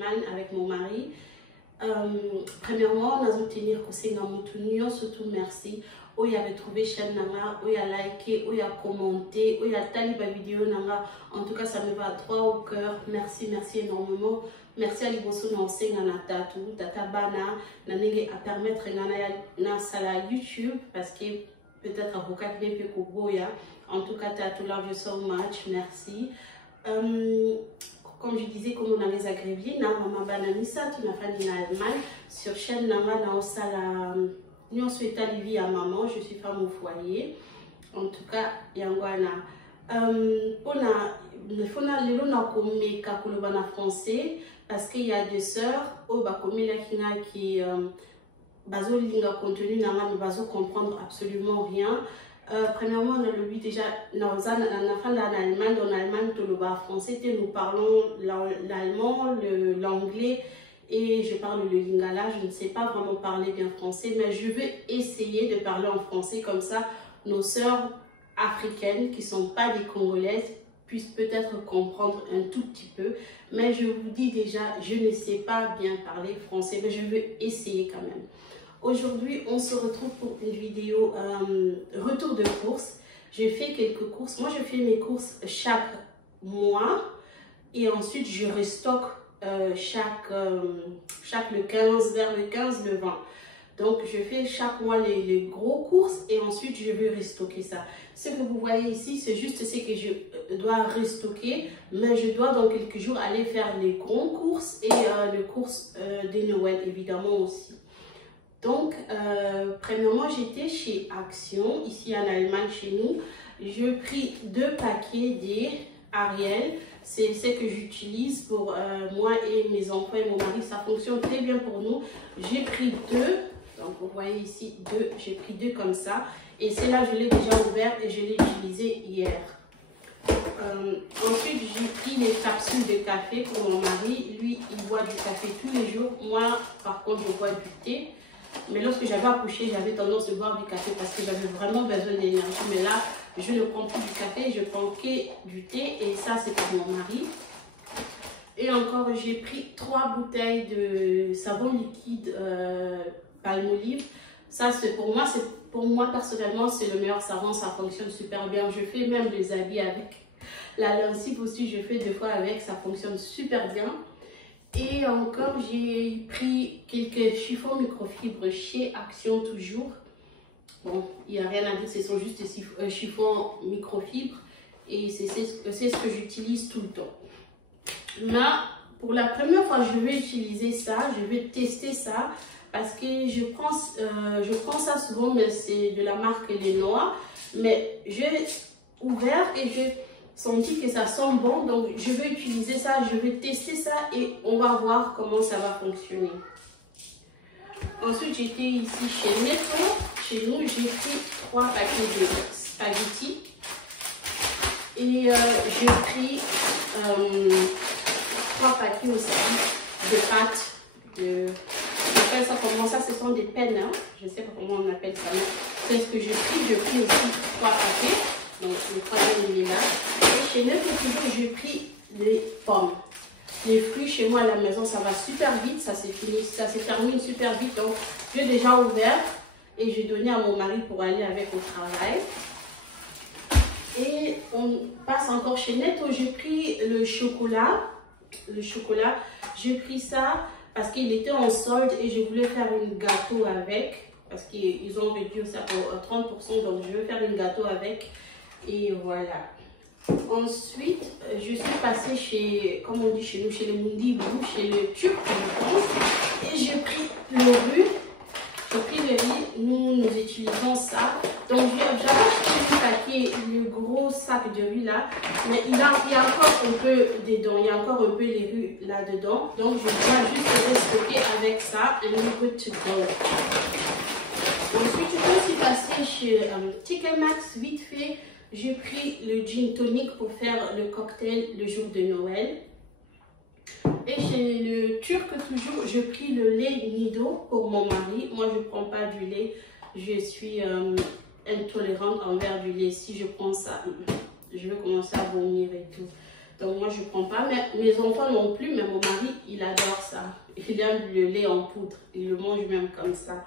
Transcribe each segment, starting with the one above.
Allemagne avec mon mari. Premièrement, nous allons tenir que surtout merci. Où il a retrouvé chaîne nanga, où il a liké, où il a commenté, où il a tali ma vidéo nanga. En tout cas, ça me va droit au cœur. Merci, merci énormément. Merci à Liboso Nansenga na tatu, tata bana, nanenge à permettre na sala YouTube parce que peut-être avocat bébé koboya. En tout cas, tatu, love you so much, merci. Comme je disais, comme on a les agréviers, na maman bananisa, tu m'as fait en Allemagne sur chaîne nanga na osala. Nous souhaitons la vie à maman, je suis femme au foyer. En tout cas, yangwana. Il faut na français parce qu'il y a des sœurs au qui baso linga contenu n'a baso comprendre absolument rien. Premièrement, on a le but déjà en Allemagne, tout le bas français, nous parlons l'allemand, l'anglais. Et je parle le lingala, je ne sais pas vraiment parler bien français, mais je vais essayer de parler en français, comme ça nos sœurs africaines qui ne sont pas des Congolaises puissent peut-être comprendre un tout petit peu. Mais je vous dis déjà, je ne sais pas bien parler français, mais je vais essayer quand même. Aujourd'hui, on se retrouve pour une vidéo retour de course. J'ai fait quelques courses. Moi, je fais mes courses chaque mois et ensuite je restocke chaque le 15, vers le 15, le 20. Donc, je fais chaque mois les gros courses et ensuite, je vais restocker ça. Ce que vous voyez ici, c'est juste ce que je dois restocker, mais je dois dans quelques jours aller faire les grands courses et les courses de Noël, évidemment aussi. Donc, premièrement, j'étais chez Action, ici en Allemagne, chez nous. J'ai pris 2 paquets des Ariel. C'est ce que j'utilise pour moi et mes enfants et mon mari. Ça fonctionne très bien pour nous. J'ai pris 2. Donc, vous voyez ici 2. J'ai pris 2 comme ça. Et celle-là, je l'ai déjà ouvert et je l'ai utilisé hier. Ensuite, j'ai pris les capsules de café pour mon mari. Lui, il boit du café tous les jours. Moi, par contre, je bois du thé. Mais lorsque j'avais accouché, j'avais tendance de boire du café parce que j'avais vraiment besoin d'énergie. Mais là, je ne prends plus du café, je prends que du thé. Et ça, c'est pour mon mari. Et encore, j'ai pris 3 bouteilles de savon liquide Palmolive. Ça, c'est pour moi personnellement, c'est le meilleur savon. Ça fonctionne super bien. Je fais même des habits avec. La lessive aussi, je fais 2 fois avec. Ça fonctionne super bien. Et encore, j'ai pris quelques chiffons microfibres chez Action toujours. Bon, il n'y a rien à dire, ce sont juste des chiffons microfibres. Et c'est ce que j'utilise tout le temps. Mais pour la première fois, je vais utiliser ça. Je vais tester ça. Parce que je prends ça souvent, mais c'est de la marque Les Noirs. Mais j'ai ouvert et j'ai senti que ça sent bon, donc je vais utiliser ça, je vais tester ça et on va voir comment ça va fonctionner. Ensuite, j'étais ici chez Netto. Chez nous, j'ai pris 3 paquets de spaghettis et j'ai pris 3 paquets aussi de pâtes. J'appelle ça comment ça, ce sont des peines, hein? Je ne sais pas comment on appelle ça, mais c'est ce que j'ai pris. J'ai pris aussi 3 paquets. Donc, le troisième il est là. Et chez Netto, toujours, j'ai pris les pommes. Les fruits, chez moi à la maison, ça va super vite. Ça s'est fini, ça se termine super vite. Donc, j'ai déjà ouvert et j'ai donné à mon mari pour aller avec au travail. Et on passe encore chez Netto. J'ai pris le chocolat. J'ai pris ça parce qu'il était en solde et je voulais faire un gâteau avec. Parce qu'ils ont réduit ça pour 30%. Donc, je vais faire un gâteau avec. Et voilà. Ensuite, je suis passée chez, comme on dit chez nous, chez les Mundibou, chez le Turc, je pense. Et j'ai pris le riz. J'ai pris le riz. Nous utilisons ça. Donc, j'avais acheté le paquet, le gros sac de riz là. Mais il y a encore un peu dedans. Il y a encore un peu les riz là-dedans. Donc, je dois juste restocker avec ça. And we're good to go. Ensuite, je peux aussi passer chez Ticket Max vite fait. J'ai pris le gin tonic pour faire le cocktail le jour de Noël. Et chez le Turc toujours, j'ai pris le lait Nido pour mon mari. Moi, je ne prends pas du lait. Je suis intolérante envers du lait. Si je prends ça, je vais commencer à vomir et tout. Donc moi je prends pas, mais mes enfants non plus, mais mon mari il adore ça. Il aime le lait en poudre, il le mange même comme ça.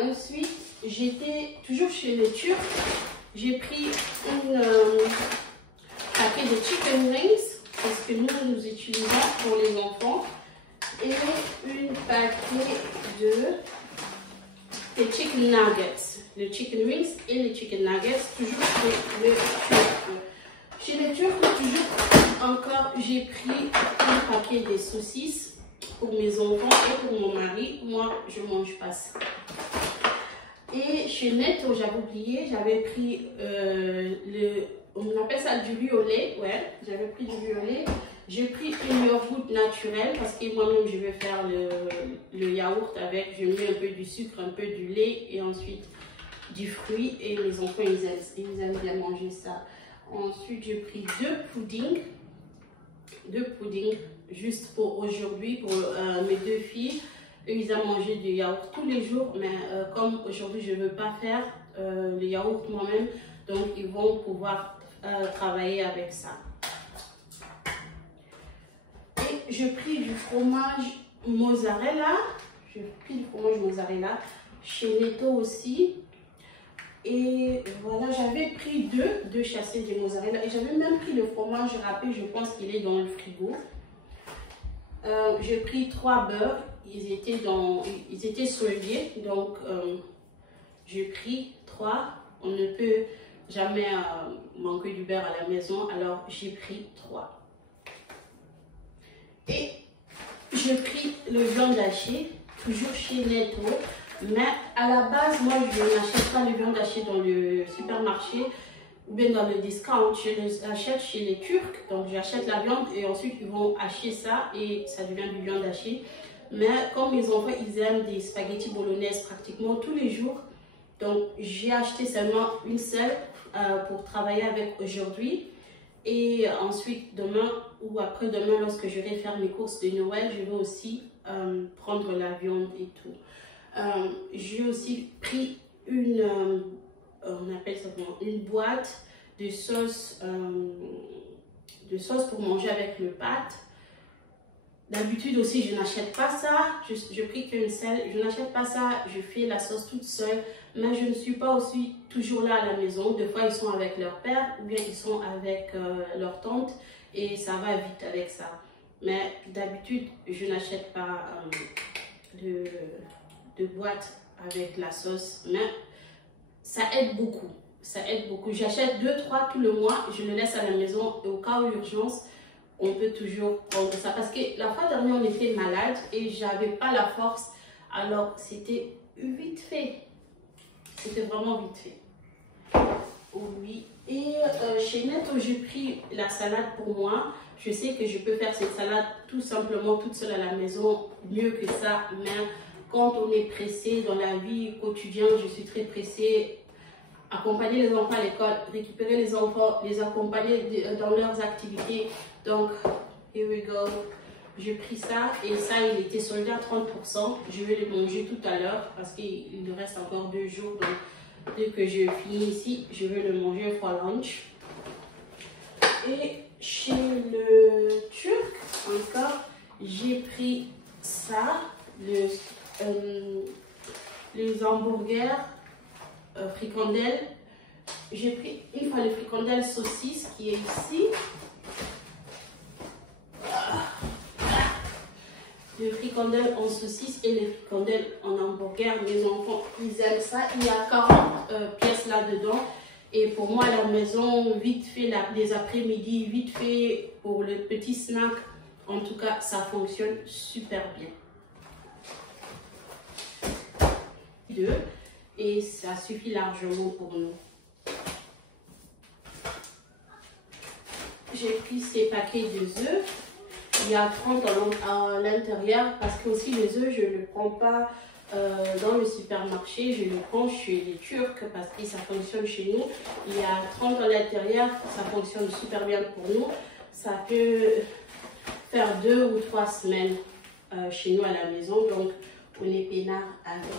Ensuite, j'étais toujours chez les Turcs, j'ai pris un paquet de chicken wings, parce que nous utilisons pour les enfants, et une paquet de chicken nuggets, le chicken wings et les chicken nuggets, toujours chez les Turcs. Chez les Turcs, toujours encore, j'ai pris un paquet de saucisses pour mes enfants et pour mon mari. Moi, je ne mange pas ça. Et chez Netto, j'avais oublié, j'avais pris on appelle ça du riz au lait, ouais, j'avais pris du riz au lait. J'ai pris une yaourt naturelle parce que moi-même je vais faire le yaourt avec, je mets un peu du sucre, un peu du lait et ensuite du fruit et mes enfants ils aiment bien manger ça. Ensuite j'ai pris deux puddings juste pour aujourd'hui, pour mes deux filles. Eux, ils ont mangé du yaourt tous les jours, mais comme aujourd'hui je ne veux pas faire le yaourt moi-même, donc ils vont pouvoir travailler avec ça. Et j'ai pris du fromage mozzarella. J'ai pris du fromage mozzarella chez Netto aussi. Et voilà, j'avais pris deux chassés de mozzarella. Et j'avais même pris le fromage râpé, je pense qu'il est dans le frigo. J'ai pris 3 beurres. Ils étaient soldés, donc j'ai pris 3. On ne peut jamais manquer du beurre à la maison, alors j'ai pris 3. Et j'ai pris le viande hachée, toujours chez Netto, mais à la base, moi je n'achète pas le viande hachée dans le supermarché ou bien dans le discount, je les achète chez les Turcs, donc j'achète la viande et ensuite ils vont hacher ça et ça devient du viande hachée. Mais comme mes enfants, ils aiment des spaghettis bolognaises pratiquement tous les jours. Donc, j'ai acheté seulement une seule pour travailler avec aujourd'hui. Et ensuite, demain ou après-demain, lorsque je vais faire mes courses de Noël, je vais aussi prendre la viande et tout. J'ai aussi pris on appelle ça comment, une boîte de sauce pour manger avec le pâte. D'habitude aussi, je n'achète pas ça, je prie qu'une seule, je n'achète pas ça, je fais la sauce toute seule, mais je ne suis pas aussi toujours là à la maison. Des fois, ils sont avec leur père ou bien ils sont avec leur tante et ça va vite avec ça. Mais d'habitude, je n'achète pas de boîte avec la sauce, mais ça aide beaucoup. Ça aide beaucoup. J'achète 2-3 tout le mois, je le laisse à la maison et au cas où urgence, on peut toujours prendre ça. Parce que la fois dernière, on était malade et j'avais pas la force. Alors, c'était vite fait. C'était vraiment vite fait. Oui. Et chez Netto, j'ai pris la salade pour moi. Je sais que je peux faire cette salade tout simplement toute seule à la maison. Mieux que ça. Mais quand on est pressé dans la vie quotidienne, je suis très pressée. Accompagner les enfants à l'école, récupérer les enfants, les accompagner dans leurs activités. Donc, here we go. J'ai pris ça et ça, il était soldé à 30%. Je vais le manger tout à l'heure parce qu'il reste encore 2 jours. Donc, dès que je finis ici, je vais le manger pour lunch. Et chez le Turc, encore, j'ai pris ça, les hamburgers fricandelles. J'ai pris une fois les fricandelles saucisses qui est ici. Les fricandelles en saucisse et les fricandelles en hamburger. Mes enfants, ils aiment ça. Il y a 40 pièces là-dedans. Et pour moi, à la maison, vite fait, les après-midi, vite fait pour le petit snack. En tout cas, ça fonctionne super bien. Et ça suffit largement pour nous. J'ai pris ces paquets d'œufs. Il y a 30 à l'intérieur parce que aussi les œufs, je ne les prends pas dans le supermarché. Je les prends chez les Turcs parce que ça fonctionne chez nous. Il y a 30 à l'intérieur, ça fonctionne super bien pour nous. Ça peut faire 2 ou 3 semaines chez nous à la maison. Donc, on est peinard avec.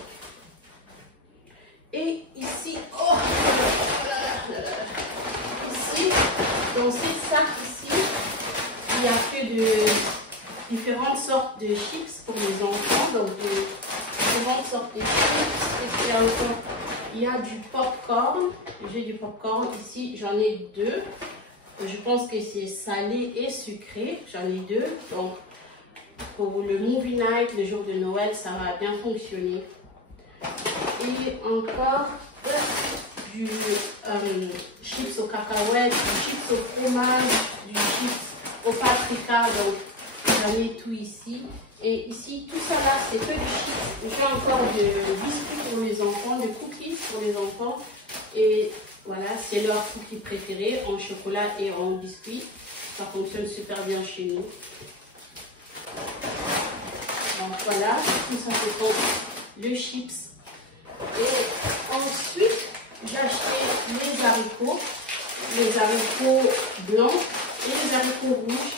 Et ici, oh, ici, dans ces sacs ici, il n'y a que de différentes sortes de chips pour les enfants, donc différentes sortes de chips. Et puis encore, il y a du popcorn. J'ai du popcorn ici, j'en ai 2. Je pense que c'est salé et sucré, j'en ai 2. Donc pour le movie night, le jour de Noël, ça va bien fonctionner. Et encore du chips aux cacahuètes, du chips au fromage, du chips au paprika. Donc j'en ai tout ici. Et ici, tout ça là, c'est que du chips. J'ai encore de biscuits pour les enfants, de cookies pour les enfants. Et voilà, c'est leur cookie préféré en chocolat et en biscuit. Ça fonctionne super bien chez nous. Donc voilà, tout ça c'est pour le chips. Et ensuite, j'ai acheté les haricots blancs et les haricots rouges.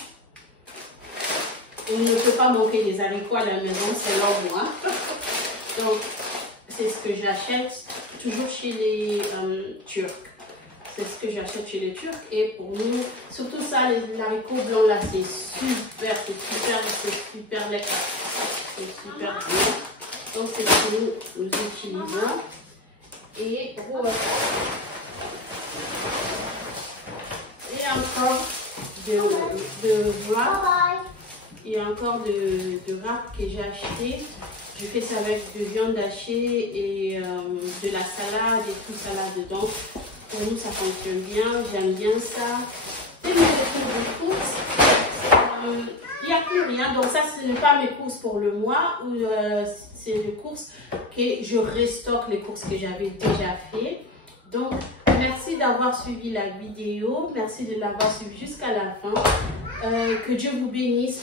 On ne peut pas manquer des haricots à la maison, c'est leur moi. Donc, c'est ce que j'achète toujours chez les Turcs. C'est ce que j'achète chez les Turcs. Et pour nous, surtout ça, les haricots blancs là, c'est super lecker. C'est super bien. Donc, c'est ce que nous utilisons. Et encore de wrap. Il y a encore de wrap que j'ai acheté. Je fais ça avec de viande hachée et de la salade et tout ça là-dedans. Pour nous, ça fonctionne bien. J'aime bien ça. Et mes courses, il n'y a plus rien. Donc ça, ce n'est pas mes courses pour le mois. C'est les courses que je restocke les courses que j'avais déjà fait. Donc, merci d'avoir suivi la vidéo. Merci de l'avoir suivi jusqu'à la fin. Que Dieu vous bénisse.